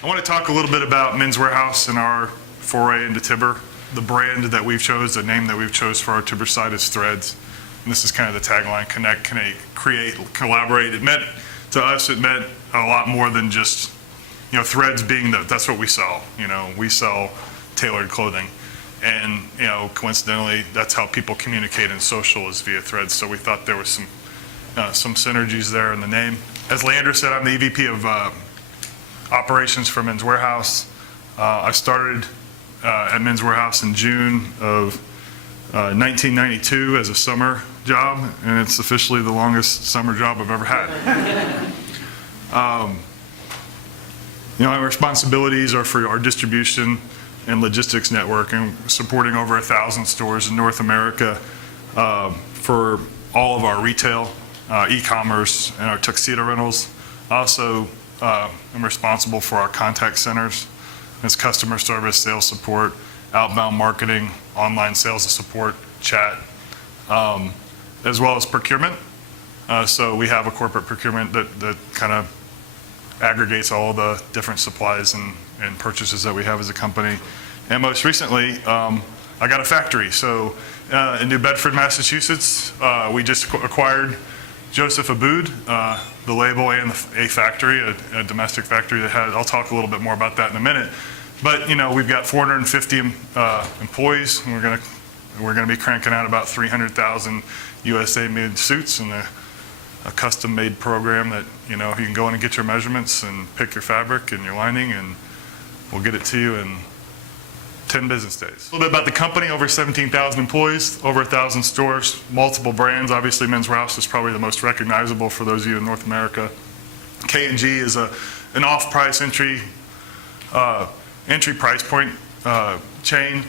I want to talk a little bit about Men's Wearhouse and our foray into tibbr. The brand that we've chose, the name that we've chose for our tibbr site is Threads. And this is kind of the tagline: connect, create, collaborate. It meant, to us, it meant a lot more than just, Threads being that's what we sell. We sell tailored clothing. And, coincidentally, that's how people communicate in social, is via Threads. So we thought there was some synergies there in the name. As Leandro said, I'm the EVP of operations for Men's Wearhouse. I started at Men's Wearhouse in June of 1992 as a summer job, and it's officially the longest summer job I've ever had. My responsibilities are for our distribution and logistics network, and supporting over 1,000 stores in North America for all of our retail, e-commerce, and our tuxedo rentals. Also, I'm responsible for our contact centers. It's customer service, sales support, outbound marketing, online sales and support, chat, as well as procurement. So we have a corporate procurement that kind of aggregates all the different supplies and purchases that we have as a company. And most recently, I got a factory. So in New Bedford, Massachusetts, we just acquired Joseph Abood, the label and a factory, a domestic factory that had, I'll talk a little bit more about that in a minute. But we've got 450 employees, and we're gonna be cranking out about 300,000 USA-made suits, and a custom-made program that you can go in and get your measurements and pick your fabric and your lining, and we'll get it to you in 10 business days. A little bit about the company: over 17,000 employees, over 1,000 stores, multiple brands. Obviously, Men's Wearhouse is probably the most recognizable for those of you in North America. K&G is an off-price entry price point chain,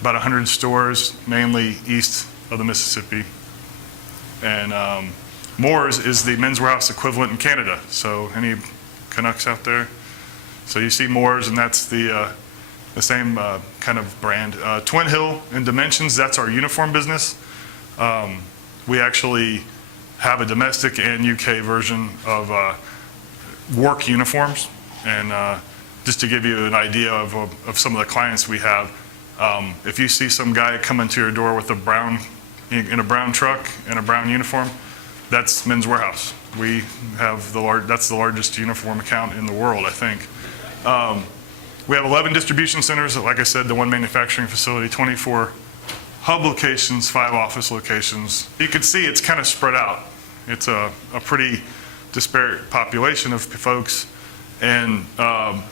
about 100 stores, mainly east of the Mississippi. And Moore's is the Men's Wearhouse equivalent in Canada. So any Canucks out there? So you see Moore's, and that's the same kind of brand. Twin Hill and Dimensions, that's our uniform business. We actually have a domestic and UK version of work uniforms. And just to give you an idea of some of the clients we have, if you see some guy come into your door with in a brown truck and a brown uniform, that's Men's Wearhouse. We have that's the largest uniform account in the world, I think. We have 11 distribution centers, like I said, the one manufacturing facility, 24 hub locations, 5 office locations. You can see it's kind of spread out. It's a pretty disparate population of folks. And the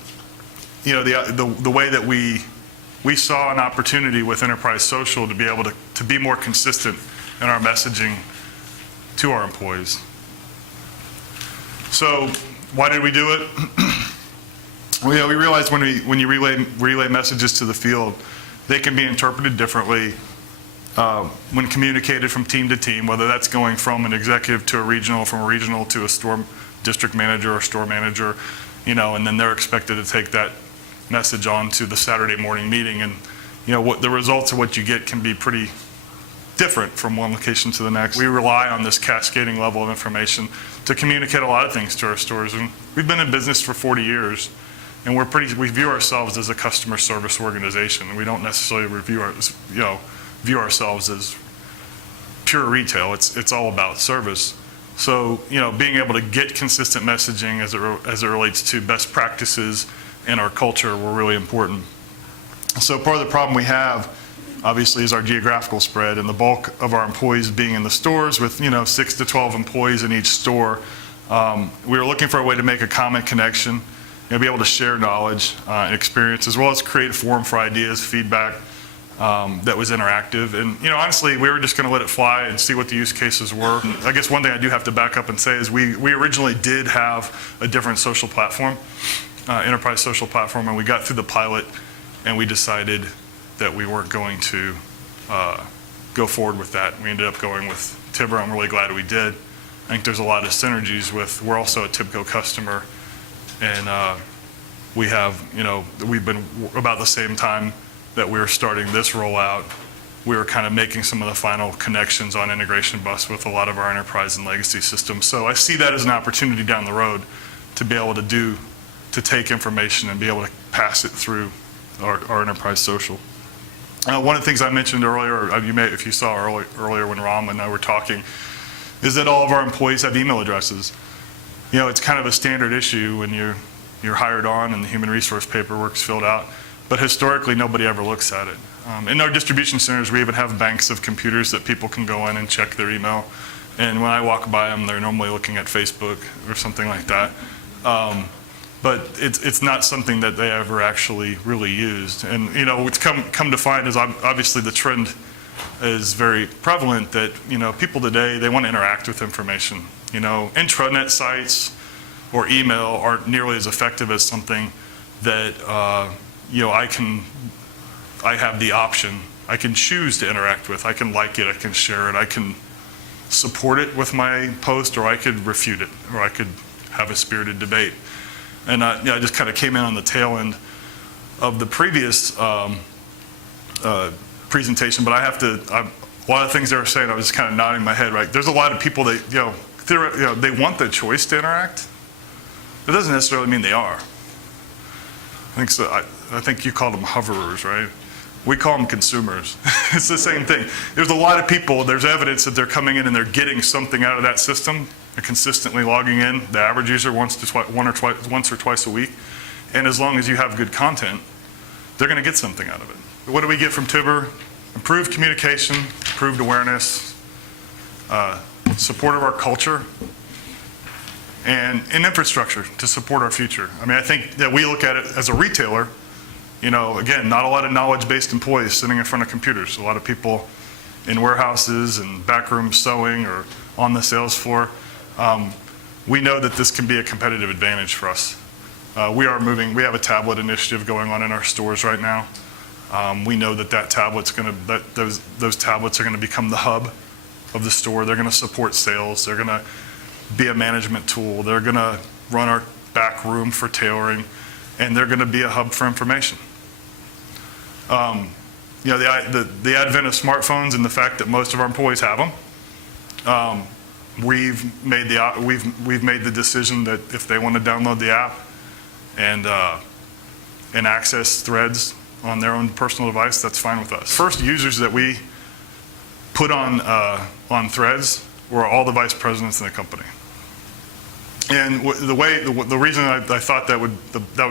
way that we saw an opportunity with Enterprise Social to be able to be more consistent in our messaging to our employees. So why did we do it? Well, we realized when you relay messages to the field, they can be interpreted differently when communicated from team to team, whether that's going from an executive to a regional, from a regional to a store district manager or store manager, and then they're expected to take that message on to the Saturday morning meeting. And what the results of what you get can be pretty different from one location to the next. We rely on this cascading level of information to communicate a lot of things to our stores. And we've been in business for 40 years. And we view ourselves as a customer service organization. We don't necessarily view ourselves as pure retail. It's all about service. So being able to get consistent messaging as it relates to best practices and our culture were really important. So part of the problem we have, obviously, is our geographical spread, and the bulk of our employees being in the stores with 6 to 12 employees in each store. We were looking for a way to make a common connection, be able to share knowledge and experience, as well as create a forum for ideas, feedback that was interactive. And honestly, we were just going to let it fly and see what the use cases were. I guess one thing I do have to back up and say is we originally did have a different social platform, enterprise social platform, and we got through the pilot and we decided that we weren't going to go forward with that. We ended up going with tibbr. I'm really glad we did. I think there's a lot of synergies we're also a TIBCO customer. And we have, we've been about the same time that we were starting this rollout, we were kind of making some of the final connections on integration bus with a lot of our enterprise and legacy systems. So I see that as an opportunity down the road to be able to to take information and be able to pass it through our enterprise social. One of the things I mentioned earlier, if you saw earlier when Ram and I were talking, is that all of our employees have email addresses. It's kind of a standard issue when you're hired on and the human resource paperwork's filled out, but historically nobody ever looks at it. In our distribution centers, we even have banks of computers that people can go in and check their email. And when I walk by them, they're normally looking at Facebook or something like that. But it's not something that they ever actually really used. And what's come to find is obviously the trend is very prevalent that people today, they want to interact with information. Intranet sites or email aren't nearly as effective as something that I have the option. I can choose to interact with. I can like it. I can share it. I can support it with my post, or I could refute it, or I could have a spirited debate. And I just kind of came in on the tail end of the previous presentation, but I have to. A lot of things they were saying, I was just kind of nodding my head. Right? There's a lot of people that they want the choice to interact. That doesn't necessarily mean they are. I think so. I think you called them hoverers, right? We call them consumers. It's the same thing. There's a lot of people, there's evidence that they're coming in and they're getting something out of that system. They're consistently logging in, the average user once or twice a week. And as long as you have good content, they're going to get something out of it. What do we get from tibbr? Improved communication, improved awareness, support of our culture, and infrastructure to support our future. I think that we look at it as a retailer. Again, not a lot of knowledge-based employees sitting in front of computers. A lot of people in warehouses and backroom sewing or on the sales floor. We know that this can be a competitive advantage for us. We have a tablet initiative going on in our stores right now. We know that those tablets are going to become the hub of the store. They're going to support sales. They're going to be a management tool. They're going to run our back room for tailoring, and they're going to be a hub for information. The advent of smartphones and the fact that most of our employees have them, we've made the decision that if they want to download the app and access threads on their own personal device, that's fine with us. First users that we put on threads were all the vice presidents in the company. And the reason I thought that would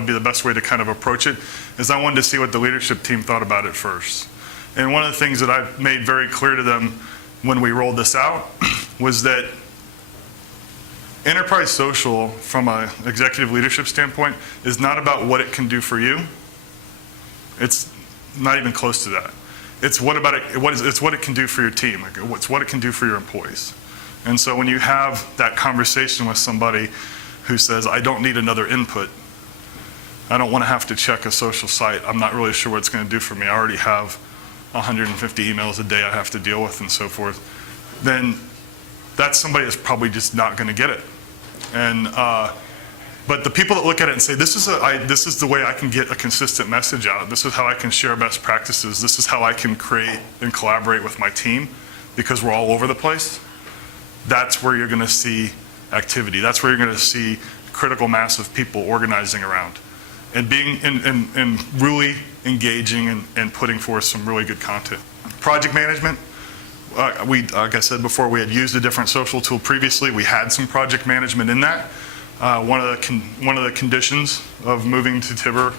be the best way to kind of approach it is I wanted to see what the leadership team thought about it first. And one of the things that I made very clear to them when we rolled this out was that enterprise social, from an executive leadership standpoint, is not about what it can do for you. It's not even close to that. It's what it can do for your team. It's what it can do for your employees. And so when you have that conversation with somebody who says, I don't need another input, I don't want to have to check a social site, I'm not really sure what it's going to do for me, I already have 150 emails a day I have to deal with and so forth, then that's somebody that's probably just not going to get it. And but the people that look at it and say, this is the way I can get a consistent message out, this is how I can share best practices, this is how I can create and collaborate with my team, because we're all over the place, that's where you're going to see activity. That's where you're going to see critical mass of people organizing around and being and really engaging and putting forth some really good content. Project management. Like I said before, we had used a different social tool previously. We had some project management in that. One of the conditions of moving to tibbr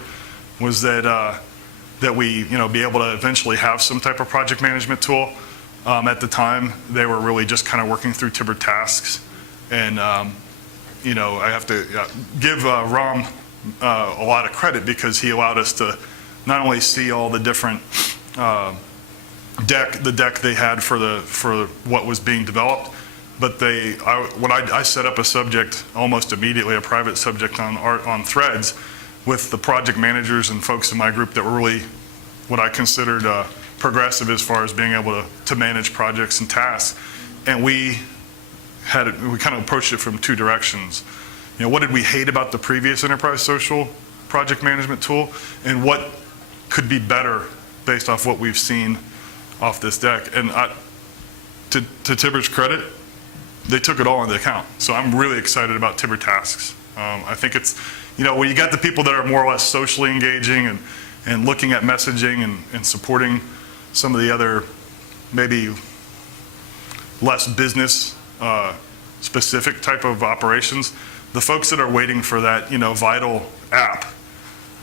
was that we be able to eventually have some type of project management tool. At the time, they were really just kind of working through tibbr tasks, and I have to give Ram a lot of credit because he allowed us to not only see all the different deck they had for what was being developed, but I set up a subject almost immediately, a private subject on threads with the project managers and folks in my group that were really what I considered progressive as far as being able to manage projects and tasks. And we kind of approached it from two directions. What did we hate about the previous enterprise social project management tool, and what could be better based off what we've seen off this deck? And to tibbr's credit, they took it all into account. So I'm really excited about tibbr tasks. I think it's, when you got the people that are more or less socially engaging and looking at messaging and supporting some of the other maybe less business specific type of operations, the folks that are waiting for that, vital app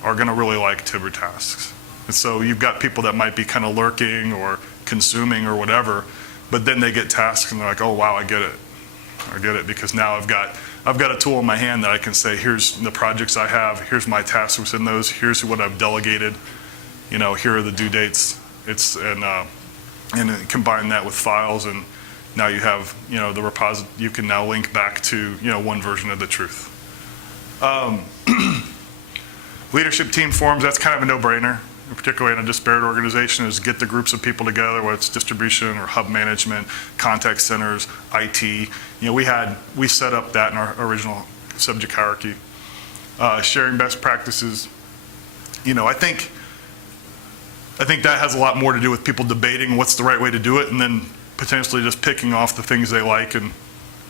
are gonna really like tibbr tasks. And so you've got people that might be kind of lurking or consuming or whatever, but then they get tasks and they're like, oh wow, I get it, because now I've got a tool in my hand that I can say, here's the projects I have, here's my tasks within those, here's what I've delegated, here are the due dates. And combine that with files, and now you have, the repository, you can now link back to, one version of the truth. Leadership team forums, that's kind of a no-brainer, particularly in a disparate organization, is get the groups of people together, whether it's distribution or hub management, contact centers, IT. We set up that in our original subject hierarchy. Sharing best practices. I think that has a lot more to do with people debating what's the right way to do it, and then potentially just picking off the things they like and,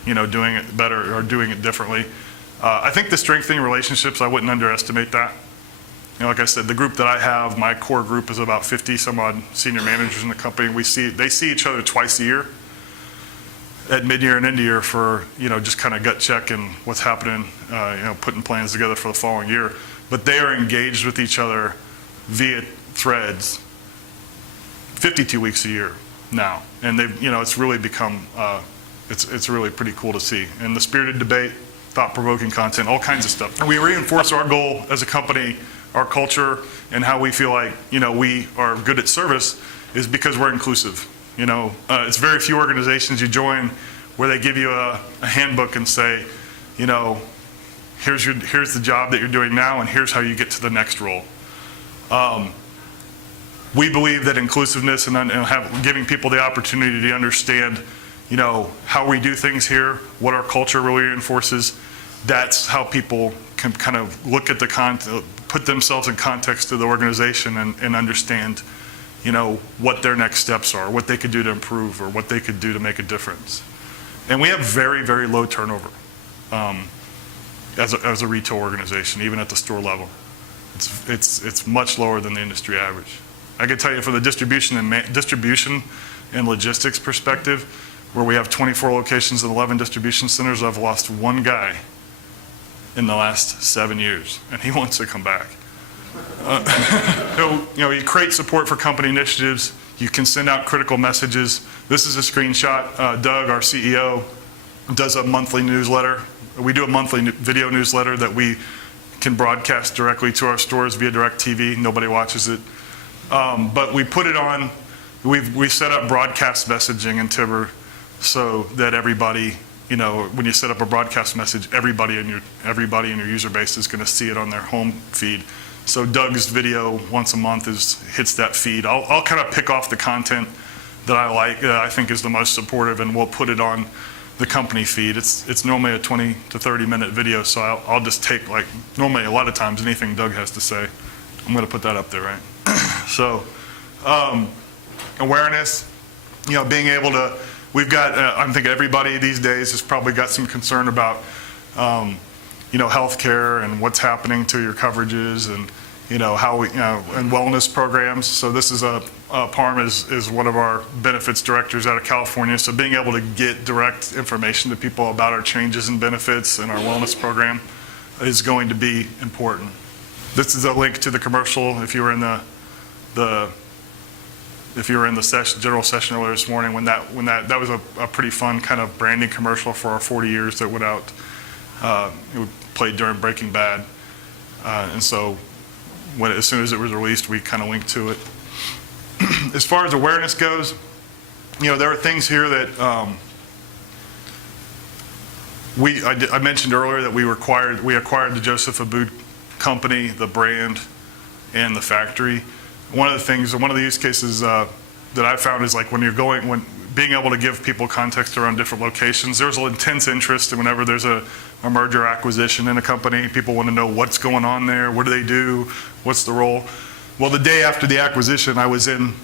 doing it better or doing it differently. I think the strengthening relationships, I wouldn't underestimate that. Like I said, the group that I have, my core group is about 50 some odd senior managers in the company. They see each other twice a year at mid-year and end-year for, just kind of gut check and what's happening, putting plans together for the following year. But they are engaged with each other via threads 52 weeks a year now. And it's really become, it's really pretty cool to see. And the spirited debate, thought-provoking content, all kinds of stuff. And we reinforce our goal as a company, our culture, and how we feel like, we are good at service is because we're inclusive. It's very few organizations you join where they give you a handbook and say, here's the job that you're doing now, and here's how you get to the next role. We believe that inclusiveness and giving people the opportunity to understand, how we do things here, what our culture really reinforces, that's how people can kind of look at the content, put themselves in context of the organization and understand, what their next steps are, what they could do to improve, or what they could do to make a difference. And we have very, very low turnover as a retail organization, even at the store level. It's much lower than the industry average. I can tell you from the distribution and logistics perspective, where we have 24 locations and 11 distribution centers, I've lost one guy in the last 7 years, and he wants to come back. You create support for company initiatives. You can send out critical messages. This is a screenshot. Doug, our CEO, does a monthly newsletter. We do a monthly video newsletter that we can broadcast directly to our stores via DirecTV. Nobody watches it. But we put it on, we set up broadcast messaging in tibbr so that everybody, when you set up a broadcast message, everybody in your user base is going to see it on their home feed. So Doug's video once a month hits that feed. I'll kind of pick off the content that I like, that I think is the most supportive, and we'll put it on the company feed. It's normally a 20 to 30 minute video, so I'll just take, like, normally a lot of times anything Doug has to say, I'm going to put that up there, right? So awareness, being able to, we've got, I think everybody these days has probably got some concern about, healthcare and what's happening to your coverages and, how we, and wellness programs. So this is Parm is one of our benefits directors out of California. So being able to get direct information to people about our changes in benefits and our wellness program is going to be important. This is a link to the commercial if you were in the general session earlier this morning, when that was a pretty fun kind of branding commercial for our 40 years that went out. It played during Breaking Bad, and so as soon as it was released, we kind of linked to it. As far as awareness goes, there are things here that I mentioned earlier that we acquired the Joseph Abboud company, the brand, and the factory. One of the use cases that I found is like when being able to give people context around different locations. There's an intense interest, and whenever there's a merger acquisition in a company, people want to know what's going on there, what do they do, what's the role. Well, the day after the acquisition, I was in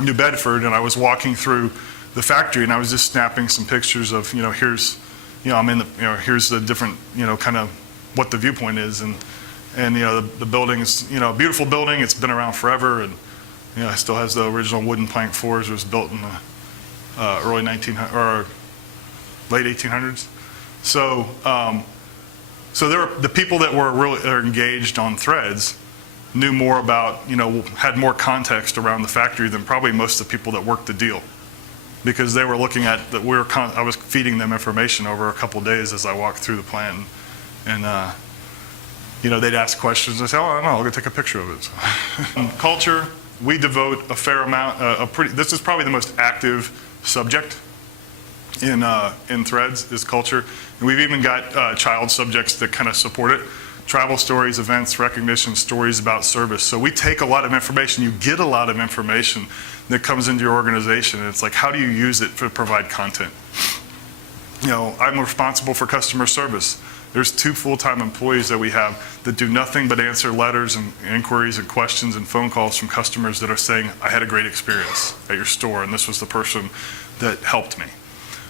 New Bedford and I was walking through the factory, and I was just snapping some pictures of, here's the different, kind of what the viewpoint is. And the building is, a beautiful building. It's been around forever, and it still has the original wooden plank floors. It was built in the early 1900s or late 1800s. So there were the people that were really engaged on threads knew more about, had more context around the factory than probably most of the people that worked the deal, because they were looking at that. I was feeding them information over a couple of days as I walked through the plant, and they'd ask questions. I say, "Oh, I don't know, I'll go take a picture of it." Culture, we devote a fair amount. This is probably the most active subject in threads is culture, and we've even got child subjects that kind of support it. Travel stories, events, recognition, stories about service. So we take a lot of information. You get a lot of information that comes into your organization, and it's like, how do you use it to provide content? I'm responsible for customer service. There's 2 full-time employees that we have that do nothing but answer letters and inquiries and questions and phone calls from customers that are saying, I had a great experience at your store, and this was the person that helped me.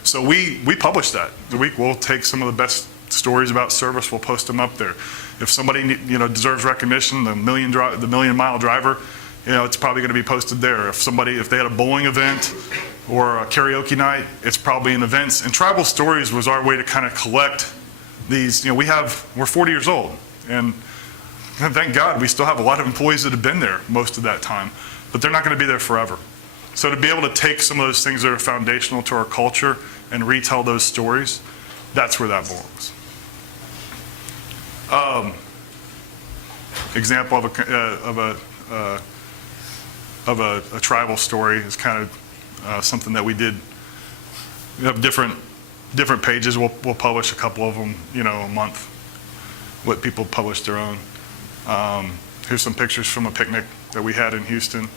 So we publish that. We'll take some of the best stories about service, we'll post them up there. If somebody deserves recognition, the million mile driver, it's probably going to be posted there. If they had a bowling event or a karaoke night, it's probably in events. And Tribal Stories was our way to kind of collect these. We're 40 years old, and thank God we still have a lot of employees that have been there most of that time, but they're not going to be there forever. So to be able to take some of those things that are foundational to our culture and retell those stories, that's where that belongs. Example of a tribal story is kind of something that we did. We have different pages. We'll publish a couple of them, a month. What people publish their own. Here's some pictures from a picnic that we had in Houston.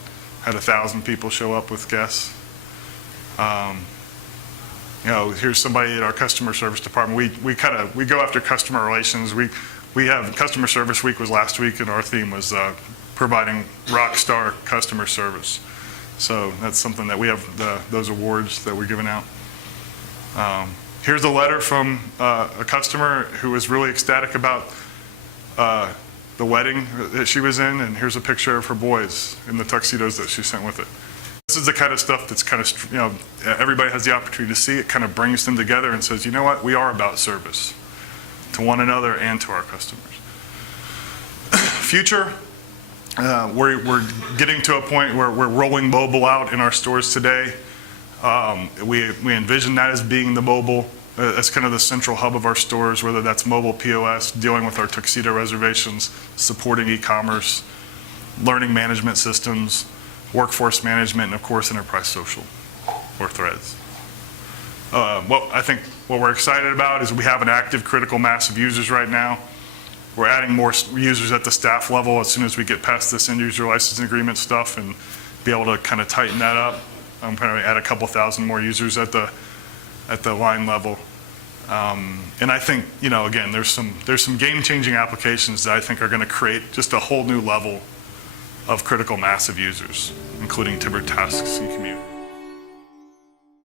Had 1,000 people show up with guests. Here's somebody at our customer service department. We go after customer relations. We have customer service week was last week, and our theme was providing rock star customer service. So that's something that we have those awards that we're giving out. Here's a letter from a customer who was really ecstatic about the wedding that she was in, and here's a picture of her boys in the tuxedos that she sent with it. This is the kind of stuff that's kind of, everybody has the opportunity to see. It kind of brings them together and says, you know what, we are about service to one another and to our customers. Future, we're getting to a point where we're rolling mobile out in our stores today. We envision that as being the mobile, as kind of the central hub of our stores, whether that's mobile POS, dealing with our tuxedo reservations, supporting e-commerce, learning management systems, workforce management, and of course enterprise social, or threads. What we're excited about is we have an active critical mass of users right now. We're adding more users at the staff level as soon as we get past this end user licensing agreement stuff and be able to kind of tighten that up. I'm going to add a couple thousand more users at the line level. And I think, again, there's some game-changing applications that I think are going to create just a whole new level of critical mass of users, including tibbr tasks and community.